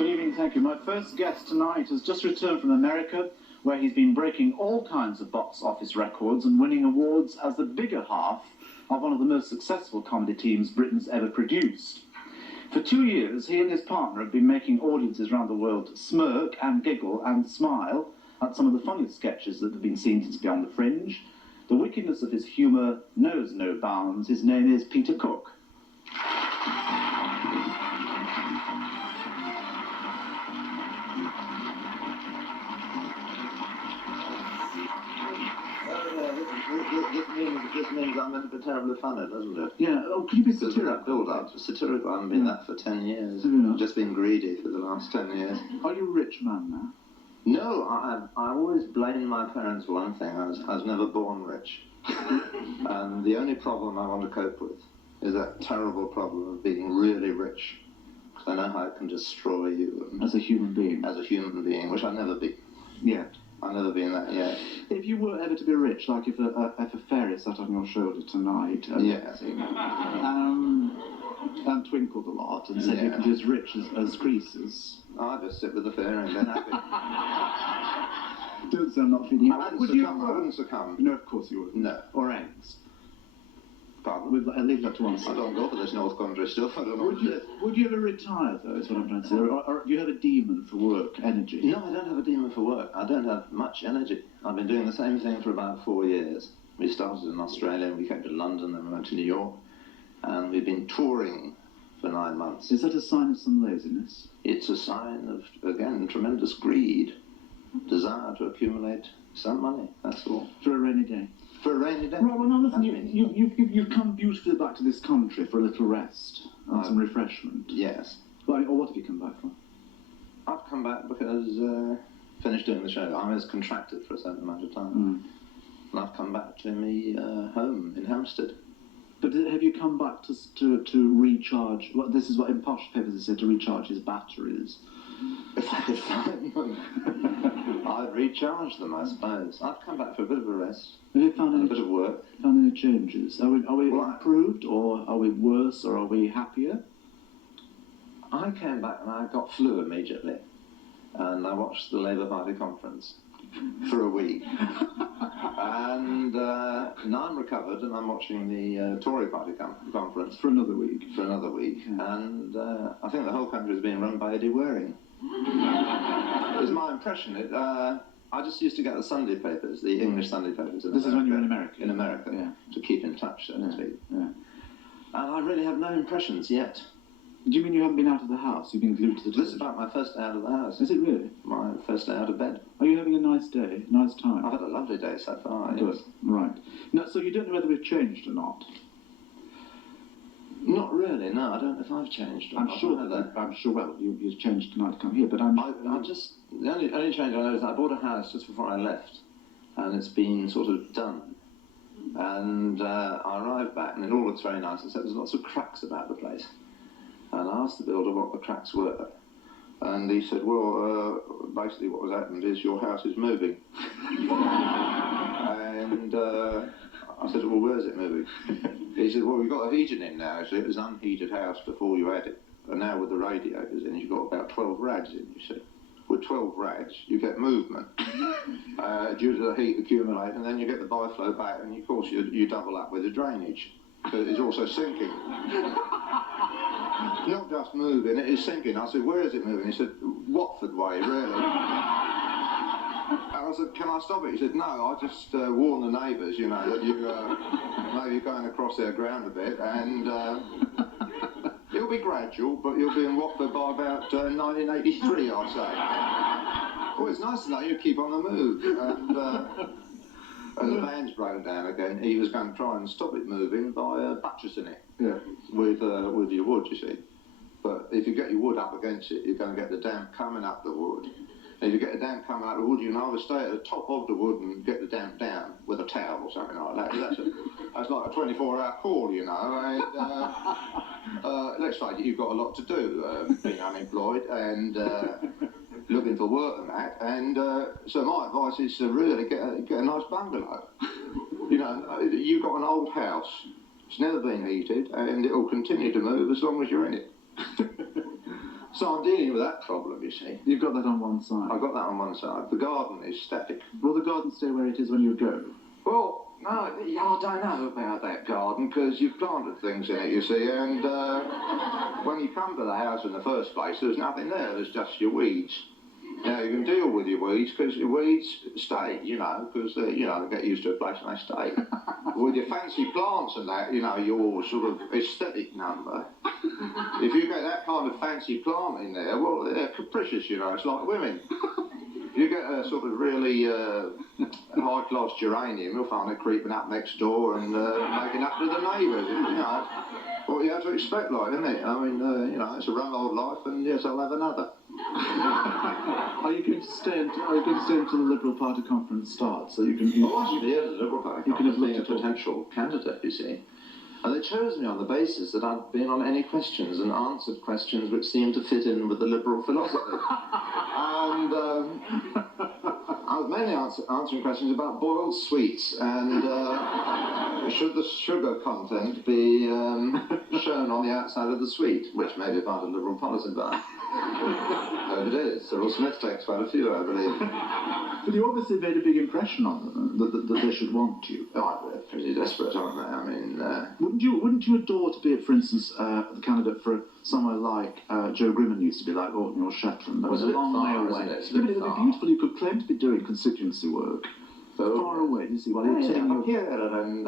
Good evening, thank you. My first guest tonight has just returned from America, where he's been breaking all kinds of box office records and winning awards as the bigger half of one of the most successful comedy teams Britain's ever produced. For 2 years, he and his partner have been making audiences around the world smirk and giggle and smile at some of the funniest sketches that have been seen since Beyond the Fringe. The wickedness of his humour knows no bounds. His name is Peter Cook. This means I'm meant to be terribly funny, doesn't it? Yeah, oh, could you be satirical? Build-up. Satirical, I haven't been that for 10 years. Have you not? I've just been greedy for the last 10 years. Are you a rich man now? No, I always blamed my parents for one thing. I was never born rich. And the only problem I want to cope with is that terrible problem of being really rich. Because I know how it can destroy you. As a human being? As a human being, which I've never been. Yeah. I've never been that yet. If you were ever to be rich, like if a fairy sat on your shoulder tonight and twinkled a lot and said you could be as rich as Croesus. I'd just sit with the fairy and be happy. Don't say I'm not feeding you. I wouldn't succumb. No, of course you wouldn't. No. Or eggs. Pardon? I'll leave that to one side. I don't go for this North Country stuff. I don't know. Would you ever retire, though, is what I'm trying to say? Or do you have a demon for work, energy? No, I don't have a demon for work. I don't have much energy. I've been doing the same thing for about 4 years. We started in Australia, we came to London, then we went to New York, and we've been touring for 9 months. Is that a sign of some laziness? It's a sign of, again, tremendous greed, desire to accumulate some money, that's all. For a rainy day? For a rainy day. Right, well, now listen, you've come beautifully back to this country for a little rest and some refreshment. Yes. Well, or what have you come back for? I've come back because finished doing the show. I was contracted for a certain amount of time. And I've come back to me home in Hampstead. But have you come back to recharge? Well, this is what in posh papers they said, to recharge his batteries. If I could find them, I'd recharge them, I suppose. I've come back for a bit of a rest. Have you found a bit of work? Found any changes? Are we improved, or are we worse, or are we happier? I came back and I got flu immediately, and I watched the Labour Party conference for a week. And now I'm recovered and I'm watching the Tory Party conference for another week. Yeah. And I think the whole country is being run by Eddie Waring. Is my impression. I just used to get the Sunday papers, the English Sunday papers. This is when you were in America? In America, yeah. To keep in touch, so to speak. Yeah. And I really have no impressions yet. Do you mean you haven't been out of the house? You've been glued to the television? This is about my first day out of the house. Is it really? My first day out of bed. Are you having a nice day? Nice time? I've had a lovely day so far. Good. Yes. Right. Now, so you don't know whether we've changed or not? Not really, no. I don't know if I've changed. I'm sure, well, you've changed tonight to come here, but the only change I know is I bought a house just before I left, and it's been sort of done. And I arrived back, and it all looks very nice, except there's lots of cracks about the place. And I asked the builder what the cracks were, and he said, well, basically what has happened is your house is moving. And I said, well, where's it moving? He said, well, we've got the heating in now. So it was an unheated house before you had it. And now with the radiators in, you've got about 12 rads in, you see. With 12 rads, you get movement due to the heat accumulating, and then you get the biflow back, and of course you double up with the drainage. So it's also sinking. Not just moving, it is sinking. I said, where is it moving? He said, Watford way, really. And I said, can I stop it? He said, no, I just warn the neighbours, you know, that you maybe going across their ground a bit, and it'll be gradual, but you'll be in Watford by about 1983, I'd say. Well, it's nice to know you keep on the move. And the van's broken down again. He was going to try and stop it moving by buttressing it with your wood, you see. But if you get your wood up against it, you're going to get the damp coming up the wood. And if you get the damp coming up the wood, you can either stay at the top of the wood and get the damp down with a towel or something like that. That's like a 24-hour call, you know. And let's face it, you've got a lot to do, being unemployed and looking for work and that. And so my advice is to really get a nice bungalow. You know, you've got an old house. It's never been heated, and it'll continue to move as long as you're in it. So I'm dealing with that problem, you see. You've got that on one side. I've got that on one side. The garden is static. Will the garden stay where it is when you go? Well, no, I don't know about that garden, because you've planted things in it, you see, and when you come to the house in the first place, there's nothing there, there's just your weeds. Now, you can deal with your weeds, because your weeds stay, you know, because, they get used to a place and they stay. With your fancy plants and that, your sort of aesthetic number, if you get that kind of fancy plant in there, well, they're capricious, it's like women. If you get a sort of really high-class geranium, you'll find it creeping up next door and making up to the neighbours, What you have to expect, like, isn't it? I mean, it's a rum old life, and yes, I'll have another. Are you going to stay until the Liberal Party conference starts, so you can? Oh, I should be at the Liberal Party conference, being a potential candidate, you see. And they chose me on the basis that I'd been on any questions and answered questions which seemed to fit in with the liberal philosophy. And I was mainly answering questions about boiled sweets and should the sugar content be shown on the outside of the sweet, which may be part of liberal policy, but oh, it is. Cyril Smith takes quite a few, I believe. But you obviously made a big impression on them, that they should want you. Oh, they're pretty desperate, aren't they? I mean... Wouldn't you adore to be, for instance, the candidate for somewhere like Joe Grimman used to be, like Orkney or Shetland? That was a long way away. It would be beautiful. You could claim to be doing constituency work. Far away, you see, while you're taking up here and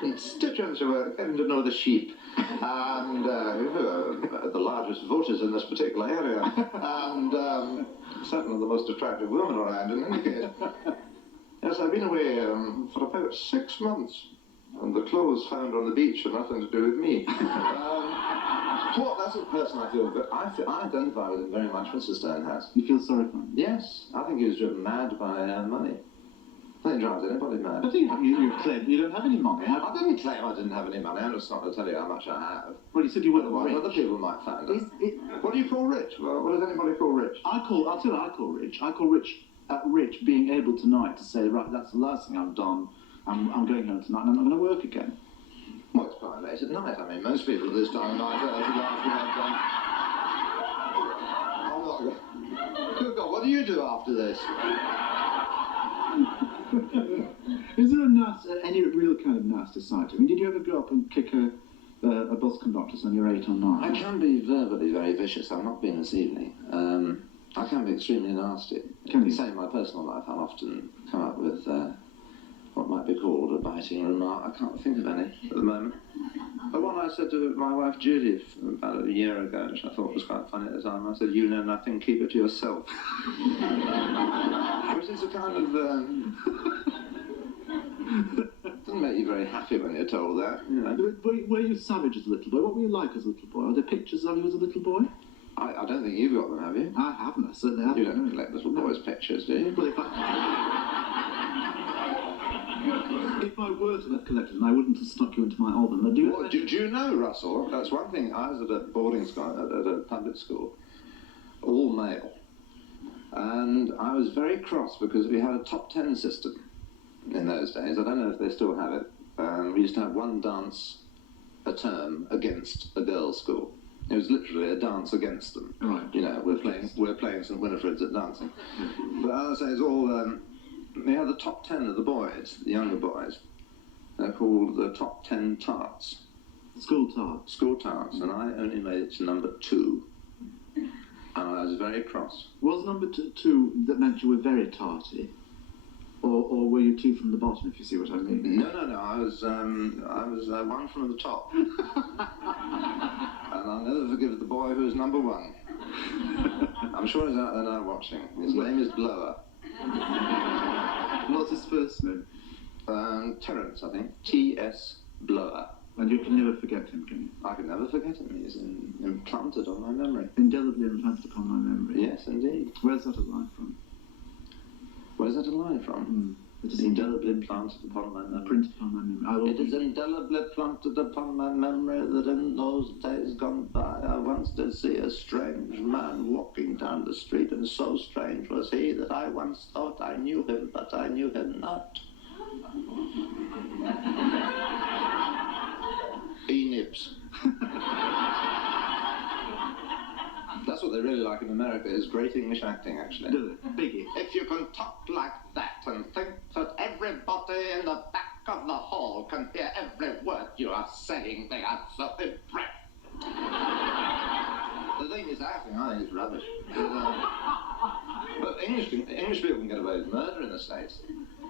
constituency work, getting to know the sheep and the largest voters in this particular area, and certainly the most attractive woman around in any case. Yes, I've been away for about 6 months, and the clothes found on the beach have nothing to do with me. That's a person I feel good. I identify with him very much, Mr. Stonehouse. You feel sorry for him? Yes, I think he was driven mad by money. That drives anybody mad. I think you claimed you don't have any money. I didn't claim I didn't have any money. I'm just not going to tell you how much I have. Well, you said you weren't rich. Other people might find it. What do you call rich? Well, what does anybody call rich? I'll tell you what I call rich. I call rich being able tonight to say, right, that's the last thing I've done. I'm going home tonight and I'm not going to work again. Well, it's quite late at night. I mean, most people at this time of night, that's the last thing I've done. I'm not going. Good God, what do you do after this? Is there any real kind of nasty side to it? I mean, did you ever go up and kick a bus conductor when you're 8 or 9? I can be verbally very vicious. I've not been this evening. I can be extremely nasty. Can you? Say in my personal life, I'll often come up with what might be called a biting remark. I can't think of any at the moment. The one I said to my wife Judy about a year ago, which I thought was quite funny at the time, I said, "You know nothing, keep it to yourself." Which is a kind of... doesn't make you very happy when you're told that, Were you savage as a little boy? What were you like as a little boy? Are there pictures of you as a little boy? I don't think you've got them, have you? I haven't, I certainly haven't. You don't collect little boys' pictures, do you? Well, if I were to have collected them, I wouldn't have stuck you into my album. Did you know, Russell? That's one thing. I was at a boarding school, at a public school, all male, and I was very cross because we had a top 10 system in those days. I don't know if they still have it. We used to have one dance a term against a girls' school. It was literally a dance against them. Right. We're playing St. Winifred's at dancing. But as I say, it's all. We had the top 10 of the boys, the younger boys. They're called the top 10 tarts. School tarts. School tarts, and I only made it to number 2. And I was very cross. Was number 2 that meant you were very tarty? Or were you 2 from the bottom, if you see what I mean? No. I was 1 from the top. And I'll never forgive the boy who was number 1. I'm sure he's out there now watching. His name is Blower. What's his first name? Terence, I think. T.S. Blower. And you can never forget him, can you? I can never forget him. He's implanted on my memory. Indelibly implanted upon my memory. Yes, indeed. Where's that a line from? Where's that a line from? It is indelibly planted upon my memory. Printed upon my memory. It is indelibly planted upon my memory that in those days gone by I once did see a strange man walking down the street, and so strange was he that I once thought I knew him, but I knew him not. E-nibs. they really like in America is great English acting, actually. Do they? Biggie. If you can talk like that and think that everybody in the back of the hall can hear every word you are saying, they are so impressed. The thing is, acting, I think, is rubbish. But English people can get away with murder in the States.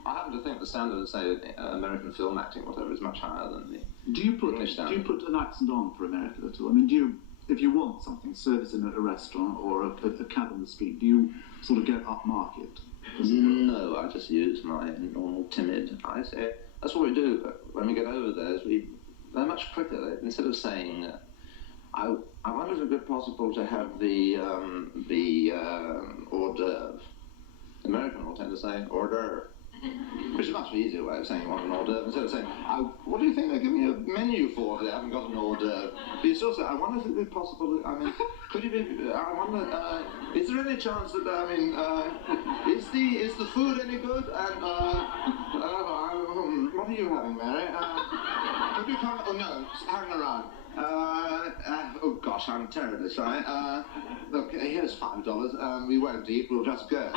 I happen to think the standard of, say, American film acting, whatever, is much higher than the English standard. Do you put an accent on for America at all? I mean, do you, if you want something, service in a restaurant or a cab on the street, do you sort of go upmarket? No, I just use my normal timid. I say that's what we do. But when we get over there, they're much quicker. Instead of saying, I wonder if it would be possible to have the hors d'oeuvre. American will tend to say hors d'oeuvre, which is a much easier way of saying you want an hors d'oeuvre. Instead of saying, what do you think they're giving you a menu for if they haven't got an hors d'oeuvre? But you still say, I wonder if it would be possible, I mean, could you be, I wonder, is there any chance that, I mean, is the food any good? And, what are you having, Mary? Could you come, oh no, hang around. Oh gosh, I'm terribly sorry. Look, here's $5. We won't eat, we'll just go.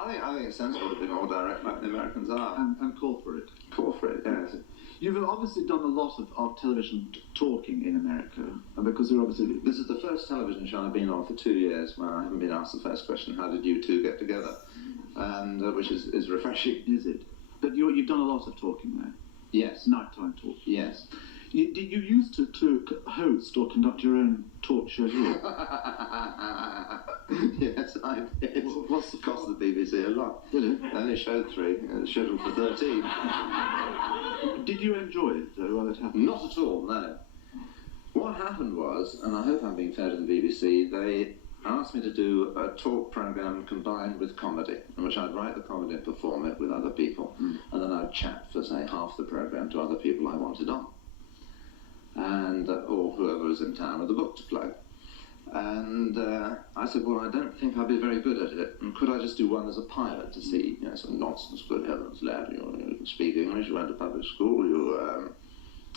I think it's sensible to be more direct like the Americans are. And call for it. Call for it, yes. You've obviously done a lot of television talking in America, because you're obviously... This is the first television show I've been on for 2 years where I haven't been asked the first question, how did you two get together? And which is refreshing. Is it? But you've done a lot of talking there. Yes. Nighttime talk. Yes. Did you used to host or conduct your own talk show here? Yes, I did. What's the cost the BBC a lot? Did it? Only showed 3. It was scheduled for 13. Did you enjoy it, though, while it happened? Not at all, no. What happened was, and I hope I'm being fair to the BBC, they asked me to do a talk programme combined with comedy, in which I'd write the comedy and perform it with other people, and then I'd chat for, say, half the programme to other people I wanted on. And or whoever was in town with a book to play. And I said, well, I don't think I'd be very good at it, and could I just do one as a pilot to see, some nonsense, good heavens, lad, you can speak English, you went to public school,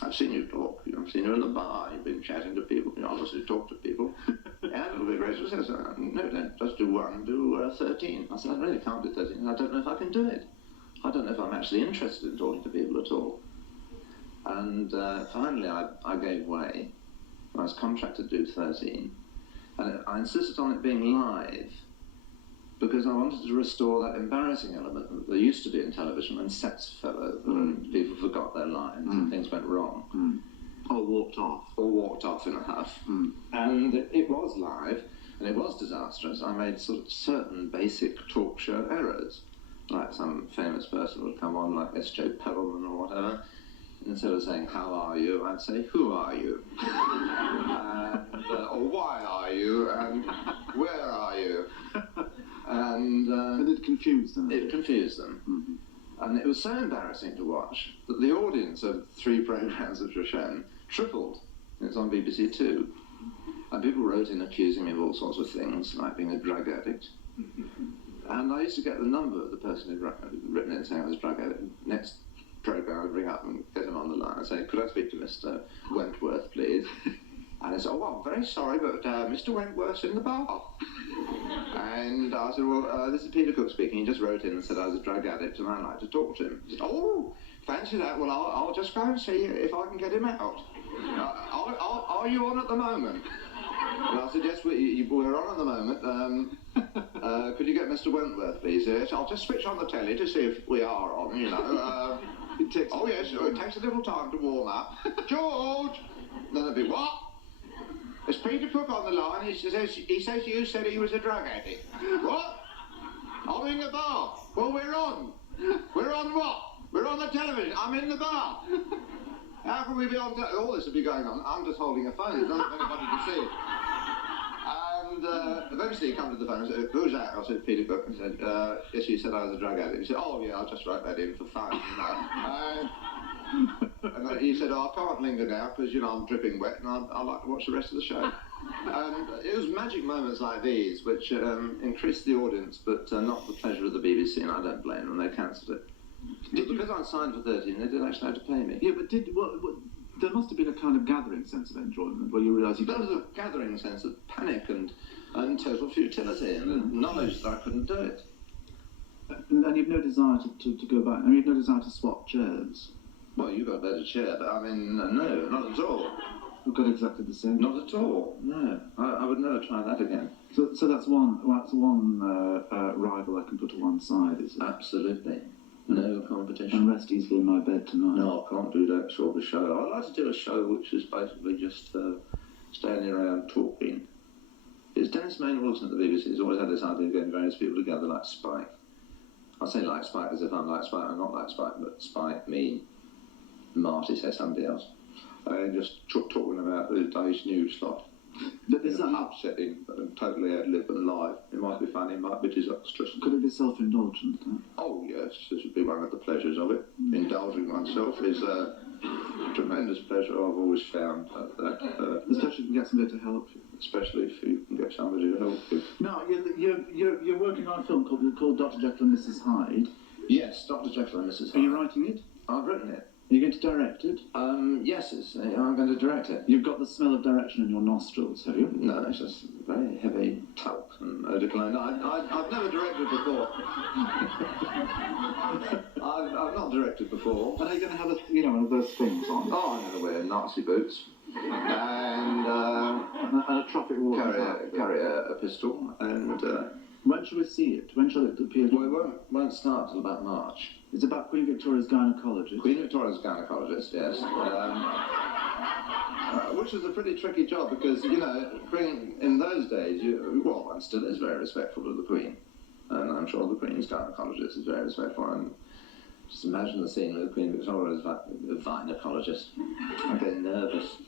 I've seen you talk, I've seen you in the bar, you've been chatting to people, you obviously talk to people, and it'll be a great success. No, don't, just do 1, do 13. I said, I really can't do 13, I don't know if I can do it. I don't know if I'm actually interested in talking to people at all. And finally I gave way. I was contracted to do 13. And I insisted on it being live because I wanted to restore that embarrassing element that there used to be in television when sets fell over and people forgot their lines and things went wrong. Or walked off. Or walked off in a huff. And it was live and it was disastrous. I made sort of certain basic talk show errors. Like some famous person would come on, like S.J. Perelman or whatever. Instead of saying, how are you, I'd say, who are you? Or why are you? And where are you? And it confused them. It confused them. And it was so embarrassing to watch that the audience of 3 programmes which were shown tripled. It's on BBC Two. And people wrote in accusing me of all sorts of things, like being a drug addict. And I used to get the number of the person who'd written in saying I was a drug addict. Next programme, I would ring up and get him on the line and say, could I speak to Mr. Wentworth, please? And he said, oh, I'm very sorry, but Mr. Wentworth's in the bar. And I said, well, this is Peter Cook speaking. He just wrote in and said I was a drug addict and I'd like to talk to him. He said, oh, fancy that. Well, I'll just go and see if I can get him out. Are you on at the moment? And I said, yes, we're on at the moment. Could you get Mr. Wentworth, please? Yes, I'll just switch on the telly to see if we are on, Oh, yes, it takes a little time to warm up. George! Then there'd be, what? There's Peter Cook on the line. He says you said he was a drug addict. What? I'm in the bar. Well, we're on. We're on what? We're on the television. I'm in the bar. How can we be on all this would be going on? I'm just holding a phone. There's not anybody to see it. And eventually he came to the phone and said, who's that? I said, Peter Cook. And he said, yes, you said I was a drug addict. He said, oh, yeah, I'll just write that in for fun, And he said, oh, I can't linger now because, I'm dripping wet and I'd like to watch the rest of the show. And it was magic moments like these which increased the audience, but not the pleasure of the BBC, and I don't blame them. They cancelled it. Because I signed for 13, they did actually have to pay me. Yeah, but there must have been a kind of gathering sense of enjoyment where you realise you There was a gathering sense of panic and total futility and knowledge that I couldn't do it. And you've no desire to go back. I mean, you've no desire to swap chairs. Well, you've got a better chair, but I mean, no, not at all. We've got exactly the same. Not at all. No, I would never try that again. So that's one rival I can put to one side, is it? Absolutely. No competition. And rest easily in my bed tonight. No, I can't do that sort of show. I'd like to do a show which is basically just standing around talking. It's Dennis Main Wilson at the BBC. He's always had this idea of getting various people together like Spike. I say like Spike as if I'm like Spike. I'm not like Spike, but Spike, me, Marty says somebody else. And just talking about the day's news slot. But is that upsetting and totally ad lib and live? It might be funny, it might be disastrous. Could it be self-indulgent? Huh? Oh yes, this would be one of the pleasures of it. Indulging oneself is a tremendous pleasure. I've always found that. Especially if you can get somebody to help you. Especially if you can get somebody to help you. Now, you're working on a film called Dr. Jekyll and Mrs. Hyde. Yes, Dr. Jekyll and Mrs. Hyde. Are you writing it? I've written it. Are you going to direct it? Yes, I'm going to direct it. You've got the smell of direction in your nostrils, have you? No, it's just very heavy talc and eau de cologne. I've never directed before. I've not directed before. And are you going to have one of those things on? Oh, I'm going to wear Nazi boots and a traffic warning. Carry a pistol and. When shall we see it? When shall it appear? Well, it won't start till about March. It's about Queen Victoria's gynaecologist. Queen Victoria's gynaecologist, yes. Which was a pretty tricky job because, Queen, in those days, one still is very respectful of the Queen. And I'm sure the Queen's gynaecologist is very respectful. And just imagine the scene with Queen Victoria's gynaecologist. I'm getting nervous.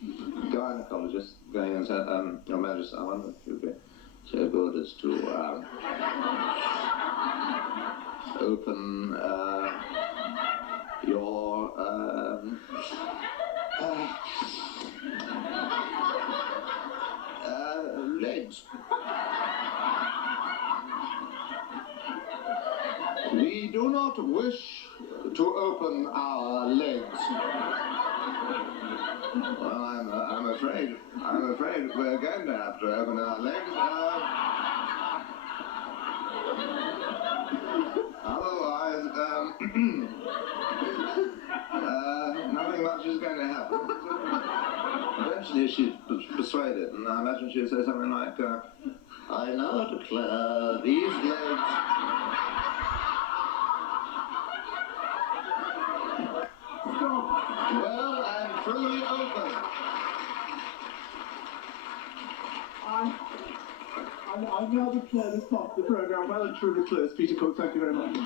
Gynaecologist going and saying, Your Majesty, I wonder if you'd be so good as to open your legs. We do not wish to open our legs. Well, I'm afraid we're going to have to open our legs. Otherwise, nothing much is going to happen. Eventually she's persuaded, and I imagine she'll say something like, I now declare these legs well and truly open. I now declare this part of the programme well and truly closed. Peter Cook, thank you very much.